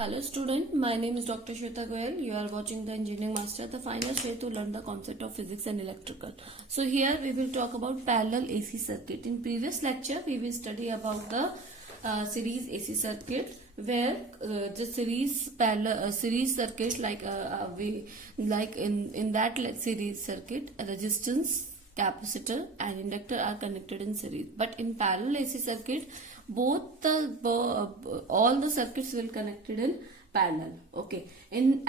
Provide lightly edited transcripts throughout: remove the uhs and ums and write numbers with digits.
Hello student, my name is Dr. Shweta Goyal. You are watching the Engineering Master, the finest way to learn the concept of physics and electrical. So here we will talk about parallel AC circuit. In previous lecture we will study about the series AC circuit, where the series circuit in that series circuit, a resistance, capacitor and inductor are connected in series. But in parallel AC circuit, all the circuits will connected in parallel. Okay, in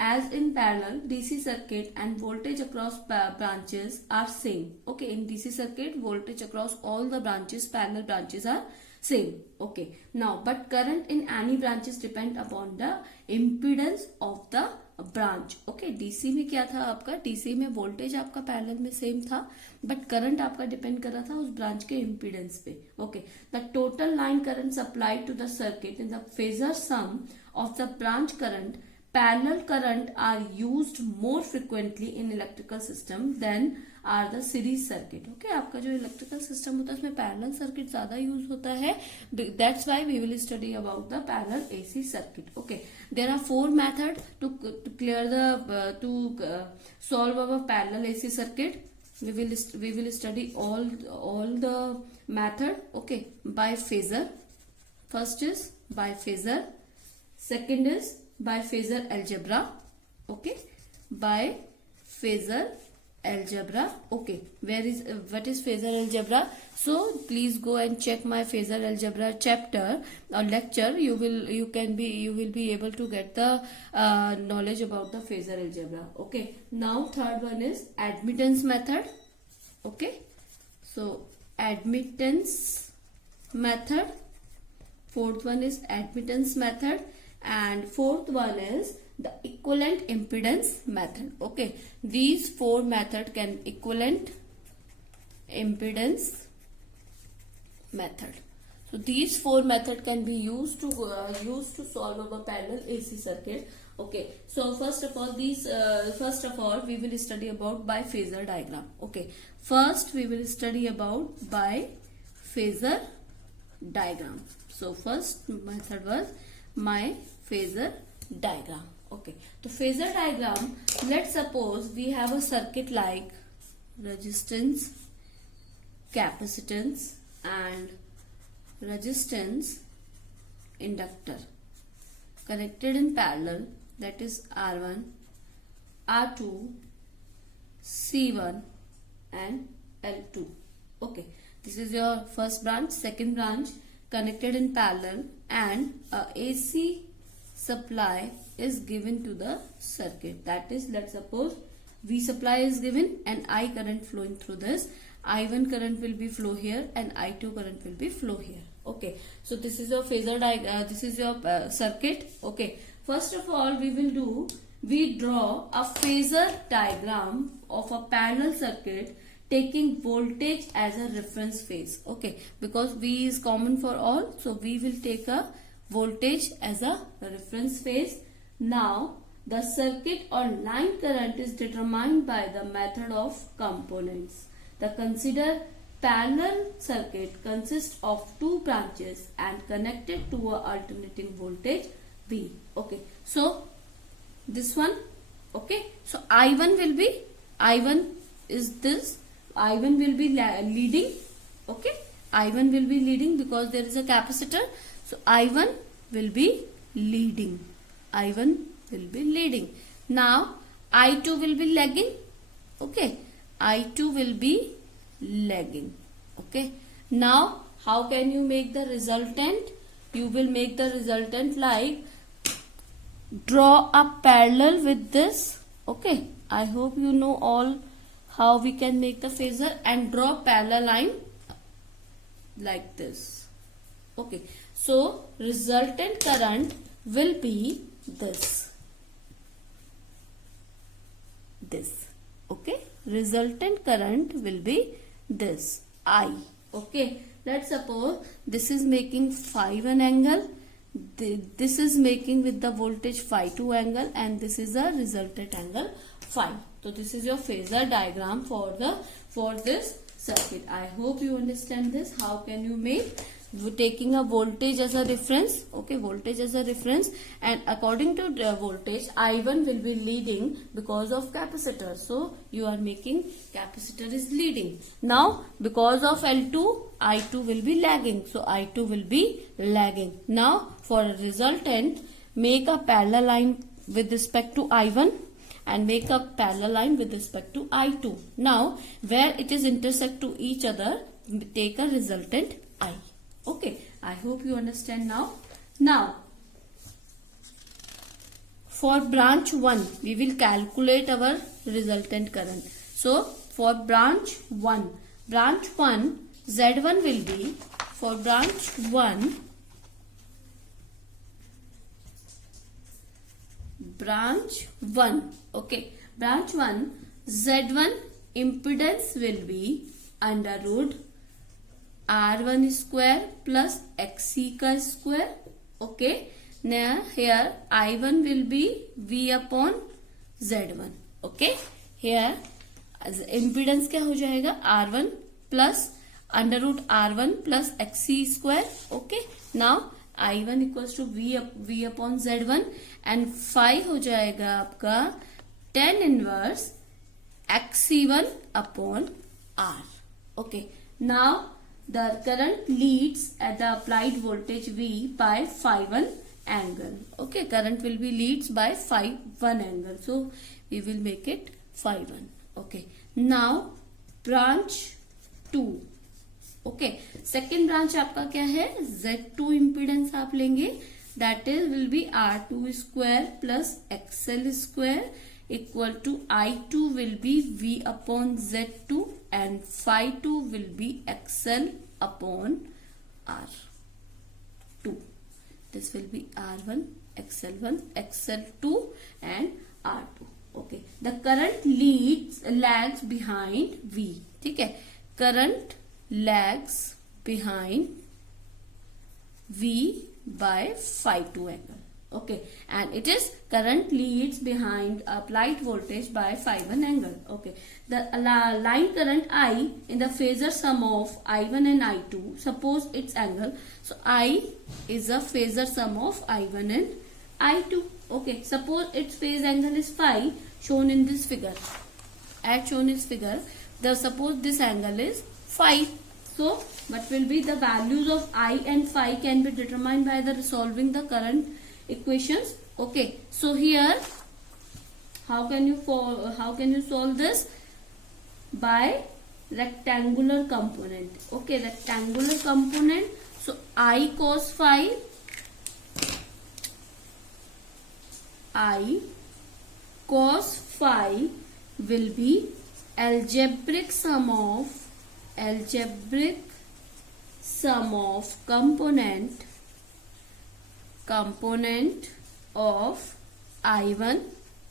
parallel DC circuit and voltage across branches are same. Okay, in DC circuit voltage across all the parallel branches are same. Okay, now but current in any branches depend upon the impedance of the branch. Okay, DC में क्या था आपका, DC में voltage आपका parallel में same था, but current आपका depend कर रहा था उस ब्रांच के इम्पीडेंस पे. Okay, the total line current supplied to the circuit in the phasor sum of the branch current, parallel current are used more frequently in electrical system than are the series circuit. Okay, आपका जो electrical system होता है उसमें parallel circuit ज्यादा use होता है. That's why we will study about the parallel AC circuit. Okay, there are 4 method to clear the solve our parallel AC circuit. We will study all the method. Okay, by phasor. First is by phasor. Second is by phasor algebra. Okay, by phasor algebra. Okay, what is phasor algebra? So please go and check my phasor algebra chapter or lecture. You will be able to get the knowledge about the phasor algebra. Okay, now third one is admittance method. Okay, so admittance method. Fourth one is admittance method, and fourth one is the equivalent impedance method. Okay, these 4 method can equivalent impedance method. So these 4 method can be used to solve our parallel AC circuit. Okay, so first of all we will study about biphasor diagram. Okay, first we will study about biphasor diagram. So first method was my phasor diagram. Okay, so phasor diagram, let's suppose we have a circuit like resistance, capacitance and resistance, inductor connected in parallel, that is R1, R2, C1 and L2. Okay, this is your first branch. Second branch connected in parallel, and AC supply is given to the circuit. That is, let's suppose V supply is given and I current flowing through this. I1 current will be flow here and I2 current will be flow here. Okay, so this is your phasor diagram. This is your circuit. Okay, first of all we draw a phasor diagram of a parallel circuit taking voltage as a reference phase. Okay, because V is common for all, so we will take a voltage as a reference phase. Now the circuit or line current is determined by the method of components. The consider parallel circuit consists of 2 branches and connected to a alternating voltage V. Okay, so this one. Okay, so I1 will be leading. Okay, I1 will be leading because there is a capacitor. So I1 will be leading. Now I2 will be lagging. Okay, I2 will be lagging. Okay, now how can you make the resultant? You will make the resultant like draw a parallel with this. Okay, I hope you know all how we can make the phasor, and draw parallel line like this. Okay, so resultant current will be this. Okay, resultant current will be this I. Okay, let's suppose this is making phi1 angle, this is making with the voltage phi2 angle, and this is the resultant angle phi. So this is your phasor diagram for this circuit. I hope you understand this. How can you make taking a voltage as a reference, okay, voltage as a reference, and according to the voltage, I1 will be leading because of capacitor. So you are making capacitor is leading. Now because of L2, I2 will be lagging. So I2 will be lagging. Now for a resultant, make a parallel line with respect to I1 and make a parallel line with respect to I2. Now where it is intersect to each other, take a resultant I. Okay, I hope you understand now. Now, for branch 1, we will calculate our resultant current. So, for branch 1, Z1 will be, for branch 1, okay, branch 1, Z1 impedance will be under root R1 square plus XC का square. Okay. Now here I1 will be V upon Z1. Okay. Here impedance क्या हो जाएगा? R1 plus under root R1 plus XC square. Okay. Now I1 equals to V upon Z1 and phi हो जाएगा आपका tan inverse XC1 upon R. Okay. Now the current leads at the applied voltage V by phi 1 angle. Okay, current will be leads by phi 1 angle. So we will make it phi 1. Okay. Now branch 2. Okay. Second branch आपका क्या है? Z2 impedance आप लेंगे. That is will be R2 square plus XL square equal to I2 will be V upon Z2 and phi 2 will be XL upon R2. This will be R1, XL1, XL2 and R2. Okay. The current lags behind V. ठीक है. Current lags behind V by phi 2 angle. Okay, and it is current leads behind applied voltage by phi 1 angle. Okay, the line current I in the phasor sum of I1 and I2, suppose its angle. So I is a phasor sum of I1 and I2. Okay, suppose its phase angle is phi, shown in this figure. As shown in this figure, suppose this angle is phi. So what will be the values of I and phi can be determined by the solving the current equations. Okay, so here how can you solve this? By rectangular component. Okay, rectangular component. So I cos phi will be algebraic sum of component of I1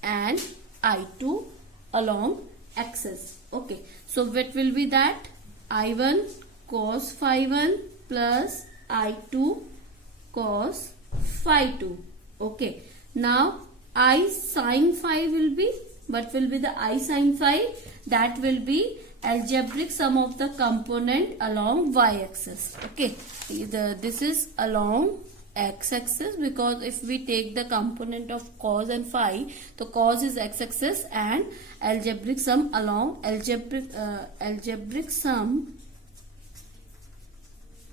and I2 along axis. Okay, so what will be that? I1 cos phi 1 plus I2 cos phi 2. Okay, now I sin phi will be, what will be the I sin phi? That will be algebraic sum of the component along y-axis. Okay, this is along x-axis, because if we take the component of cos and phi, so cos is x-axis and algebraic sum along algebraic sum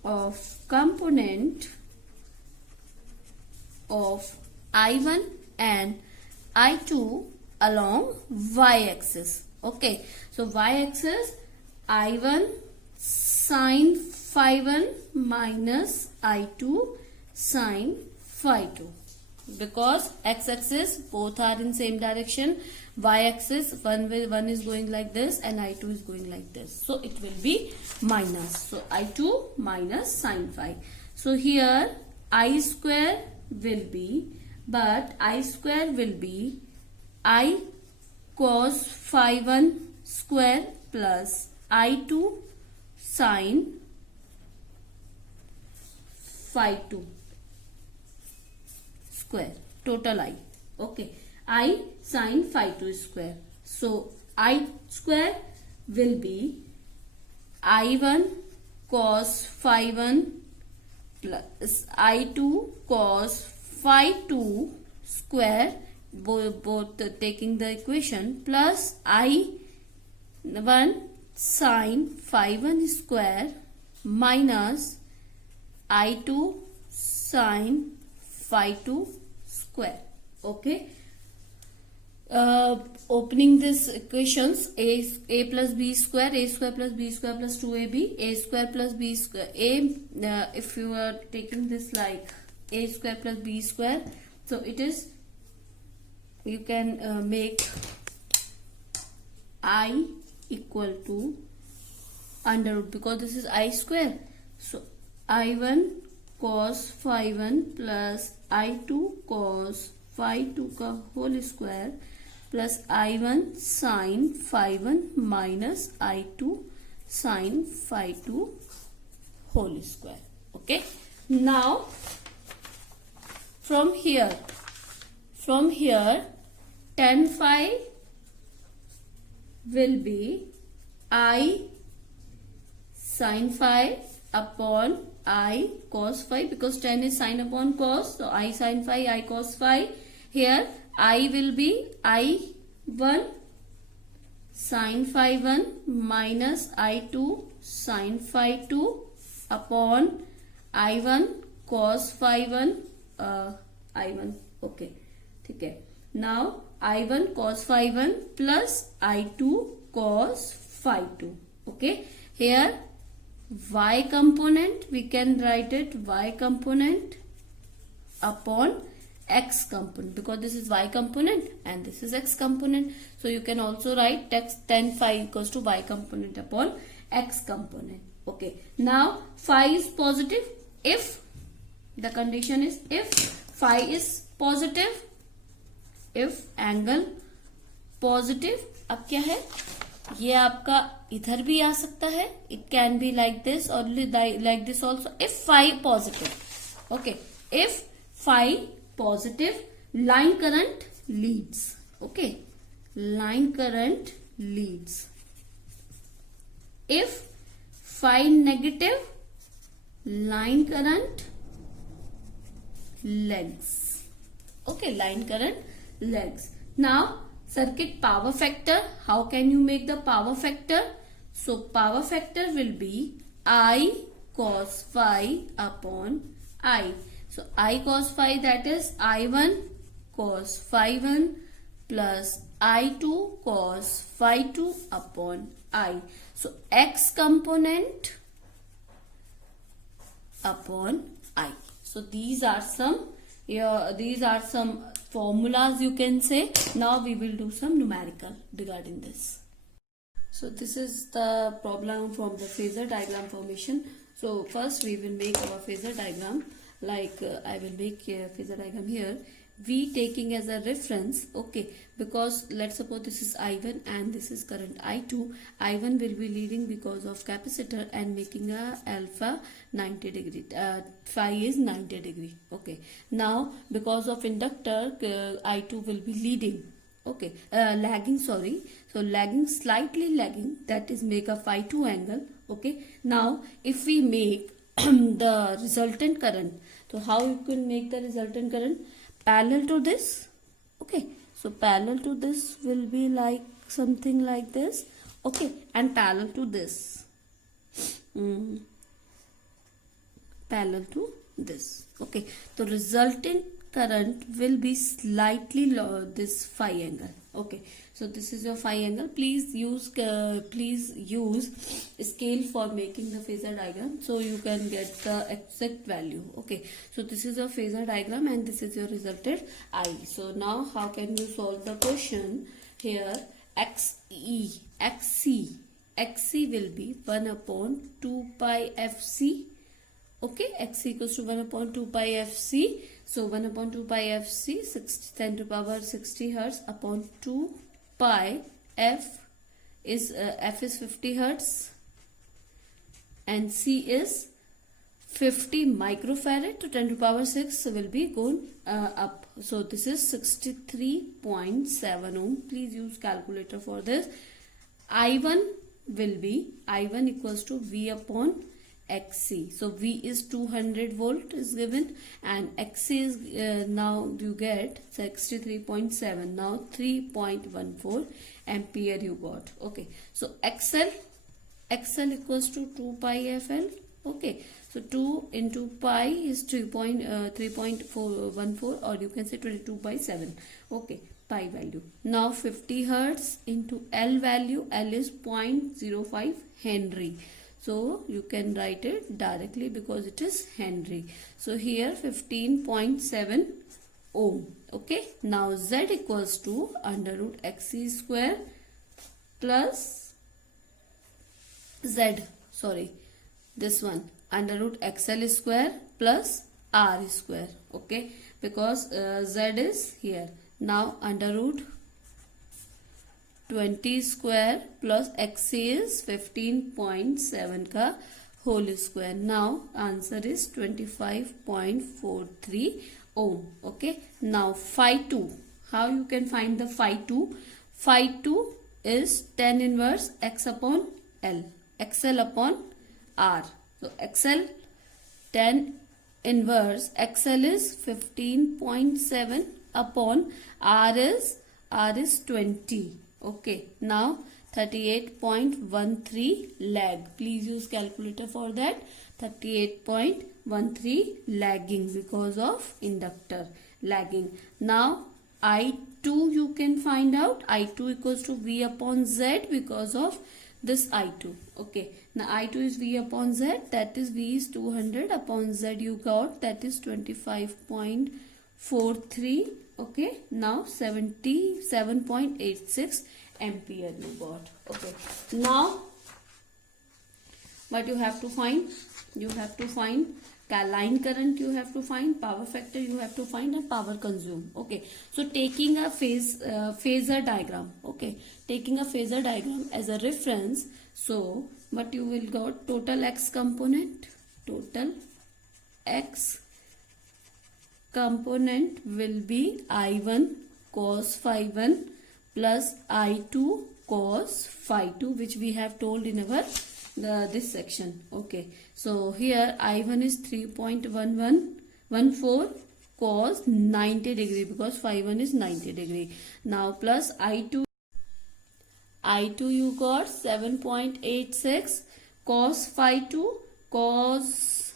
of component of I1 and I2 along y-axis. Okay, so y-axis I1 sin phi 1 minus I2 sin phi 2, because x-axis both are in same direction, y-axis one is going like this and I2 is going like this, so it will be minus. So I2 minus sin phi. So here I square will be, but I square will be I cos phi 1 square plus I2 sin phi 2 square, total I. Okay, I sin phi 2 square. So I square will be I1 cos phi 1 plus I2 cos phi 2 square, both taking the equation, plus I1 sin phi 1 square minus I2 sin phi 2 square. Okay. Opening this equations, a plus b square, a square plus b square plus 2ab, a square plus b square, if you are taking this like a square plus b square, so it is, you can make I equal to under root, because this is I square, so I1 cos phi 1 plus I2 cos phi 2 का whole square plus I1 sin phi 1 minus I2 sin phi 2 whole square. Okay. Now from here tan phi will be I sin phi upon I cos phi, because tan is sin upon cos, so I sin phi, I cos phi. Here I will be I1 sin phi 1 minus I2 sin phi 2 upon I1 cos phi 1 I1. Okay, ठीक है. Now I1 cos phi 1 plus I2 cos phi 2. Okay, here y component, we can write it y component upon x component, because this is y component and this is x component, so you can also write tan phi equals to y component upon x component. Okay, now phi is positive if the condition is if phi is positive, if angle positive. अब क्या है, ये आपका इधर भी आ सकता है, it can be like this और like this also, if phi positive. Okay, if phi positive, line current leads. Okay, line current leads. If phi negative, line current legs. Okay, line current legs. Now circuit power factor, how can you make the power factor? So power factor will be I cos phi upon I. So I cos phi, that is I1 cos phi 1 plus I2 cos phi 2 upon I. So x component upon I. So these are some formulas, you can say. Now we will do some numerical regarding this. So this is the problem from the phasor diagram formation. So first we will make our phasor diagram. Like I will make a phasor diagram here. V taking as a reference, okay, because let's suppose this is I1 and this is current I2. I1 will be leading because of capacitor and making a alpha 90 degree. Phi is 90 degree. Okay. Now because of inductor, I2 will be leading. Okay, lagging, sorry. So lagging, slightly lagging, that is make a phi 2 angle. Okay. Now if we make the resultant current, so how you can make the resultant current? Parallel to this. Okay, so parallel to this will be like something like this. Okay, and parallel to this, parallel to this. Okay, so resultant current will be slightly lower, this phi angle. Okay, so this is your phi angle. Please use scale for making the phasor diagram, so you can get the exact value. Okay, so this is your phasor diagram and this is your resulted I. So now how can you solve the question? Here xc will be 1 upon 2 pi fc. Okay, x equals to 1 upon 2 pi fc. So 1 upon 2 pi fc, 10 to power 60 hertz upon 2 pi f is 50 hertz and c is 50 microfarad. To 10 to power 6 will be going up. So this is 63.7 ohm. Please use calculator for this. I1 will be, I1 equals to V upon XC. So V is 200 volt is given, and XC is now you get 63.7. Now 3.14 ampere you got. Okay. So XL equals to 2 pi FL. Okay. So 2 into pi is 3.414, or you can say 22/7. Okay. Pi value. Now 50 hertz into L value. L is 0.05 Henry. So you can write it directly because it is Henry. So here 15.7 ohm. Okay. Now Z equals to under root XC square plus Z. Sorry. This one. Under root XL square plus R square. Okay. Because Z is here. Now under root 20 square plus XC is 15.7 का whole square. Now answer is 25.43 ohm. Okay. Now phi 2. How you can find the phi 2? Phi 2 is tan inverse X upon L. XL upon R. So XL tan inverse XL is 15.7 upon R is 20. Okay. Now 38.13 lag. Please use calculator for that. 38.13 lagging because of inductor lagging. Now I2 you can find out. I2 equals to V upon Z because of this I2. Okay. Now I2 is V upon Z. That is V is 200 upon Z you got. That is 25.43. Okay. Now 77.86 ampere you got. Okay. Now what you have to find? You have to find line current, you have to find power factor, you have to find, and power consumed. Okay. So taking a phasor diagram. Okay. Taking a phasor diagram as a reference. So what you will got? Total X component. Total X component will be I1 cos phi 1 plus I2 cos phi 2, which we have told in our this section. Okay. So here I1 is 3.1114 cos 90 degree because phi 1 is 90 degree. Now plus I2 you got 7.86 cos phi 2 cos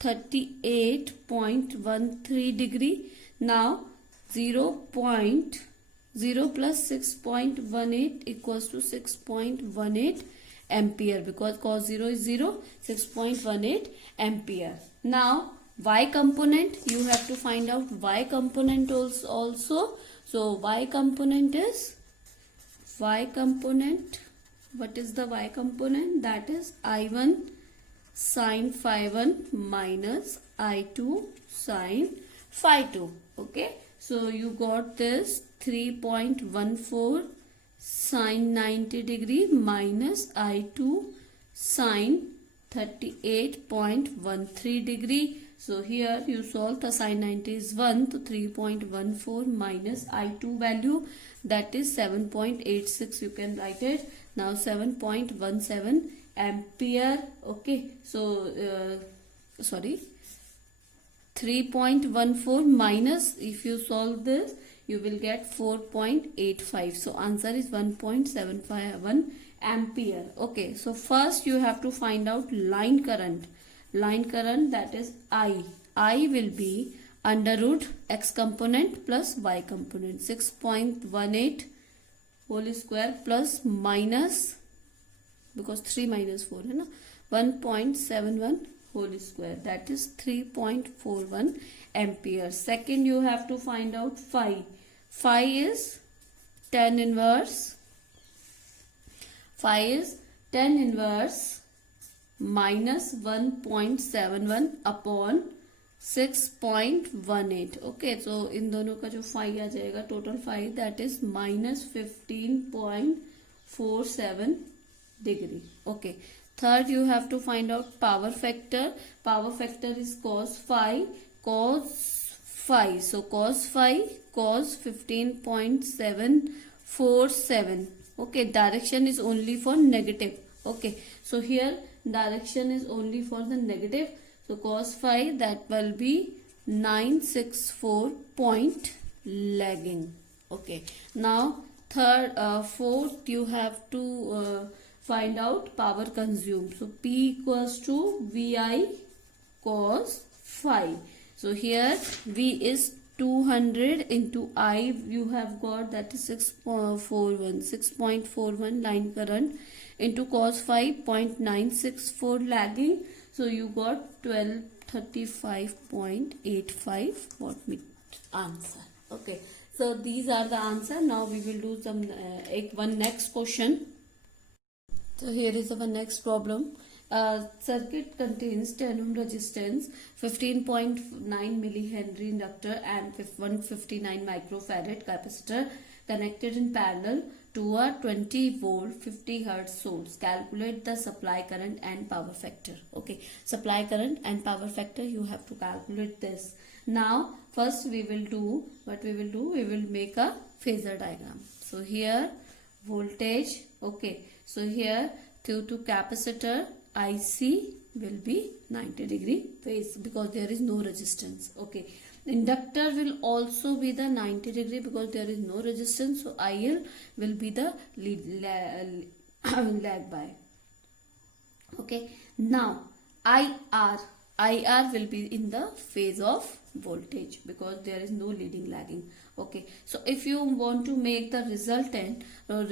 38.13 degree. Now 0 plus 6.18 equals to 6.18 ampere because cos 0 is 0. 6.18 ampere. Now Y component, you have to find out Y component also. So Y component is Y component. What is the Y component? That is I1 sin phi 1 minus I2 sin phi 2. Okay. So you got this 3.14 sin 90 degree minus I2 sin 38.13 degree. So here you solve the sin 90 is 1, so 3.14 minus I2 value, that is 7.86. You can write it now 7.17 ampere. Okay. So sorry, 3.14 minus, if you solve this you will get 4.85. So answer is 1.751 ampere. Okay. So first you have to find out line current. Line current, that is I. I will be under root X component plus Y component. 6.18 whole square plus minus, because 3 minus 4 है ना, 1.71 whole square, that is 3.41 ampere. Second you have to find out phi. Phi is tan inverse. Phi is tan inverse minus 1.71 upon 6.18. Okay. So इन दोनों का जो phi आ जाएगा total phi, that is minus 15.47 degree. Okay. Third you have to find out power factor. Power factor is cos phi. So cos phi cos 15.747. Okay. Direction is only for negative. Okay. So here direction is only for the negative. So cos phi, that will be 964 point lagging. Okay. Now fourth, you have to find out power consumed. So P equals to VI cos phi. So here V is 200 into I, you have got, that is 6.41 line current into cos phi 0.964 lagging. So you got 1235.85 watt answer. Okay. So these are the answer. Now we will do some one next question. So here is our next problem. Circuit contains 10 ohm resistance, 15.9 millihenry inductor and 159 microfarad capacitor connected in parallel to a 20 volt 50 hertz source. Calculate the supply current and power factor. Okay, supply current and power factor, you have to calculate this. Now first we will do we will make a phasor diagram. So here voltage, okay, so here due to capacitor IC will be 90 degree phase because there is no resistance. Okay, inductor will also be the 90 degree because there is no resistance. So IL will be the lag by. Okay, now IR will be in the phase of voltage because there is no leading lagging. Okay, so if you want to make the resultant will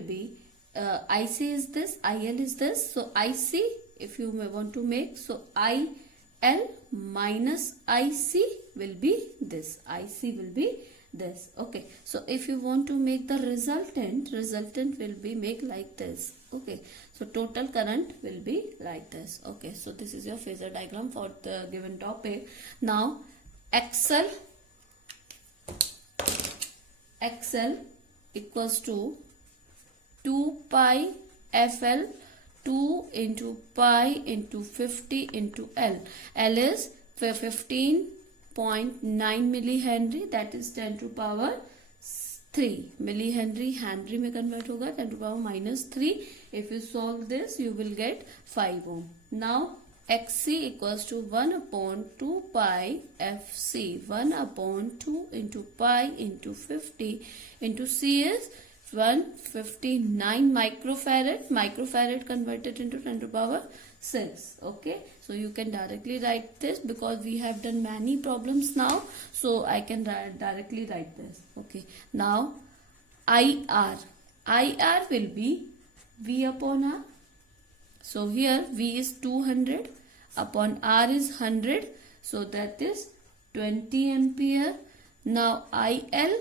be IC is this, IL is this. So IC, if you want to make, so IL minus IC will be this. IC will be this. Okay, so if you want to make the resultant will be make like this. Okay, so total current will be like this. Okay, so this is your phasor diagram for the given topic. Now XL equals to 2 pi FL, 2 into pi into 50 into L. L is 15.9 millihenry, that is 10 to power 3 millihenry. Henry में convert होगा 10 to power minus 3. If you solve this, you will get 5 ohm. Now XC equals to 1 upon 2 pi FC, 1 upon 2 into pi into 50 into C is 159 microfarad converted into 10 to power 6. Okay, so you can directly write this because we have done many problems now, so I can directly write this. Okay, now IR will be V upon R. So here V is 200 upon R is 100, so that is 20 ampere. Now IL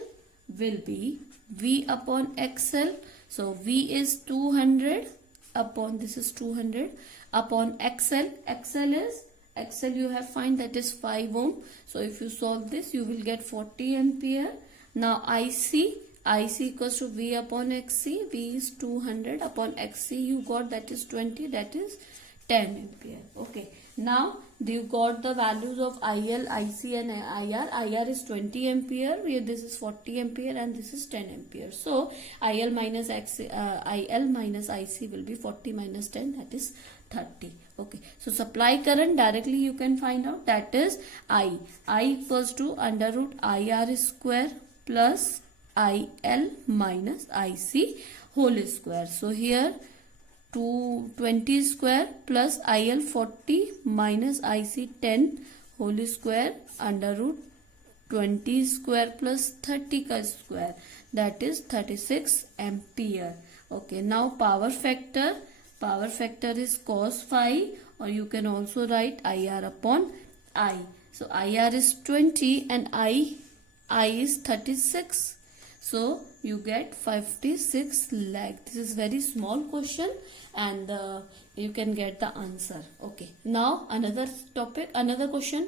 will be V upon XL. So V is 200 upon, this is 200 upon XL. XL you have find, that is 5 ohm. So if you solve this, you will get 40 ampere. Now IC equals to V upon XC. V is 200 upon XC, you got, that is 20, that is 10 ampere. Okay, now you got the values of IL, IC and IR. IR is 20 ampere, here this is 40 ampere and this is 10 ampere. So IL minus IC will be 40 minus 10, that is 30. Okay, so supply current directly you can find out, that is I equals to under root IR square plus IL minus IC whole square. So here 220 square plus IL 40 minus IC 10 whole square under root 20 square plus 30 square, that is 36 ampere. Okay, now power factor is cos phi, or you can also write IR upon I. So IR is 20 and I is 36. So you get 56 lag. This is very small question and you can get the answer. Okay, now another topic, another question.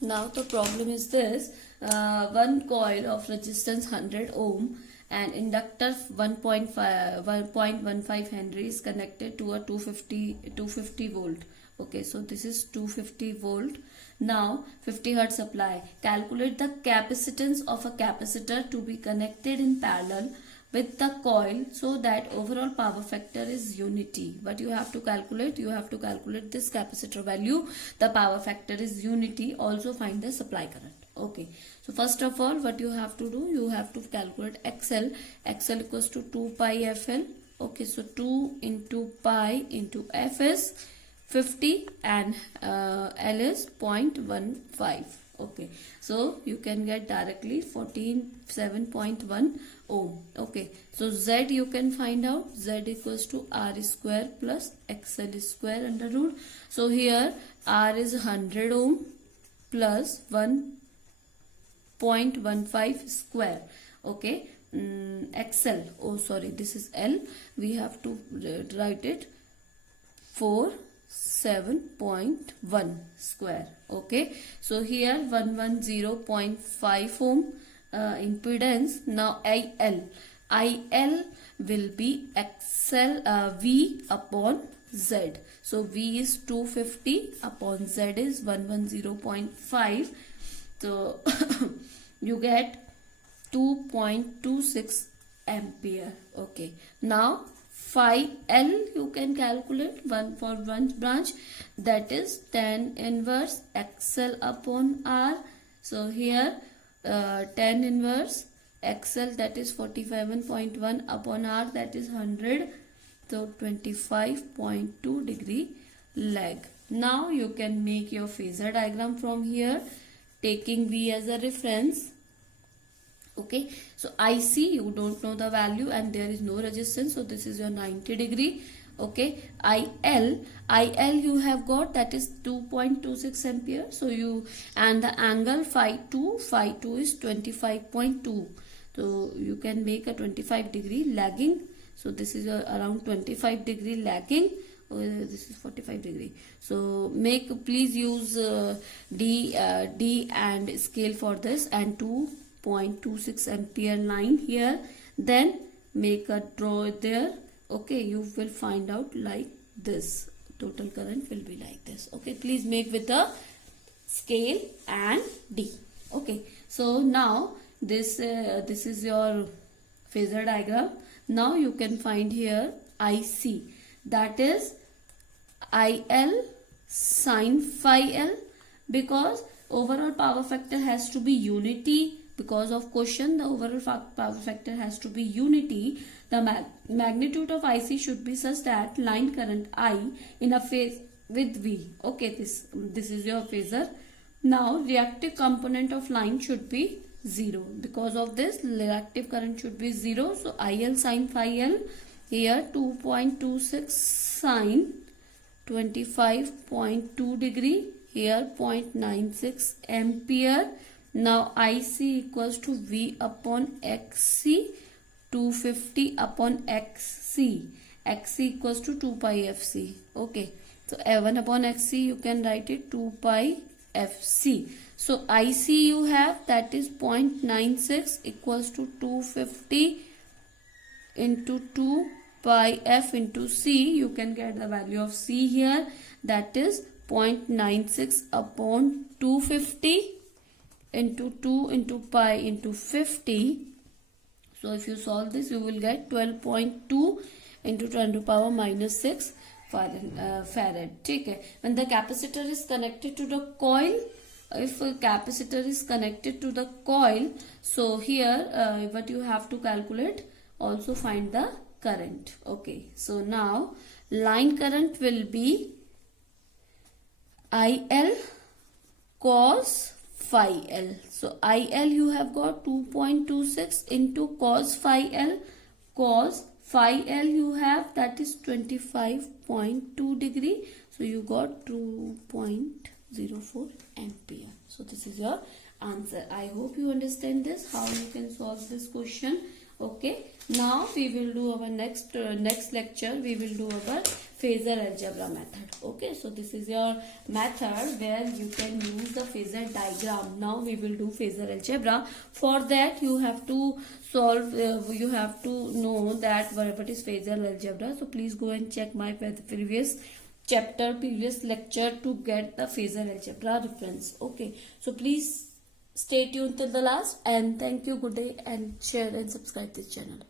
Now the problem is this, one coil of resistance 100 ohm and inductor 1.15 Henry is connected to a 250 volt. Okay, so this is 250 volt. Now 50 hertz supply. Calculate the capacitance of a capacitor to be connected in parallel with the coil so that overall power factor is unity. But you have to calculate, this capacitor value. The power factor is unity. Also find the supply current. Okay, so first of all, what you have to do, you have to calculate XL. XL equals to 2 pi FL. Okay, so 2 into pi into F is 50 and L is 0.15. Okay, so you can get directly 7.1 ohm. Okay, so Z you can find out. Z equals to R square plus XL square under root. So here R is 100 ohm plus 1.15 square. Okay, XL, oh sorry, this is L. We have to write it 7.1 square. Okay, so here 110.5 ohm impedance. Now IL will be V upon Z. So V is 250 upon Z is 110.5. So you get 2.26 ampere. Okay, now phi L you can calculate for one branch, that is tan inverse XL upon R. So here tan inverse XL, that is 47.1 upon R, that is 100. So 25.2 degree lag. Now you can make your phasor diagram from here, taking V as a reference. Okay, so IC you don't know the value and there is no resistance, so this is your 90 degree. Okay, IL you have got, that is 2.26 ampere. So you, and the angle phi 2 is 25.2. So you can make a 25 degree lagging. So this is around 25 degree lagging. This is 45 degree. So please use D and scale for this, and 2.26 ampere line here. Then make a draw there. Okay, you will find out like this. Total current will be like this. Okay, please make with the scale and D. Okay, so now this is your phasor diagram. Now you can find here IC, that is IL sin phi L, because overall power factor has to be unity. Because of question, the overall power factor has to be unity. The magnitude of IC should be such that line current I in a phase with V. Okay, this is your phasor. Now reactive component of line should be 0. Because of this, reactive current should be 0. So IL sin phi L, here 2.26 sin 25.2 degree, here 0.96 ampere. Now IC equals to V upon XC, 250 upon XC. XC equals to 2 pi FC. Okay, so A1 upon XC you can write it 2 pi FC. So IC you have, that is 0.96 equals to 250 into 2 pi F into C. You can get the value of C here, that is 0.96 upon 250 into 2 into pi into 50. So if you solve this, you will get 12.2 into 10 to power minus 6 farad. Okay. When the capacitor is connected to the coil, if a capacitor is connected to the coil, so here what you have to calculate, also find the current. Okay, so now line current will be IL cos phi L. So IL you have got 2.26 into cos phi L. Cos phi L you have, that is 25.2 degree. So you got 2.04 ampere. So this is your answer. I hope you understand this, how you can solve this question. Okay, now we will do our next lecture. We will do our phasor algebra method. Okay, so this is your method where you can use the phasor diagram. Now we will do phasor algebra. For that you have to solve, you have to know that what is phasor algebra. So please go and check my previous chapter, previous lecture to get the phasor algebra reference. Okay, so please stay tuned till the last, and thank you. Good day, and share and subscribe this channel.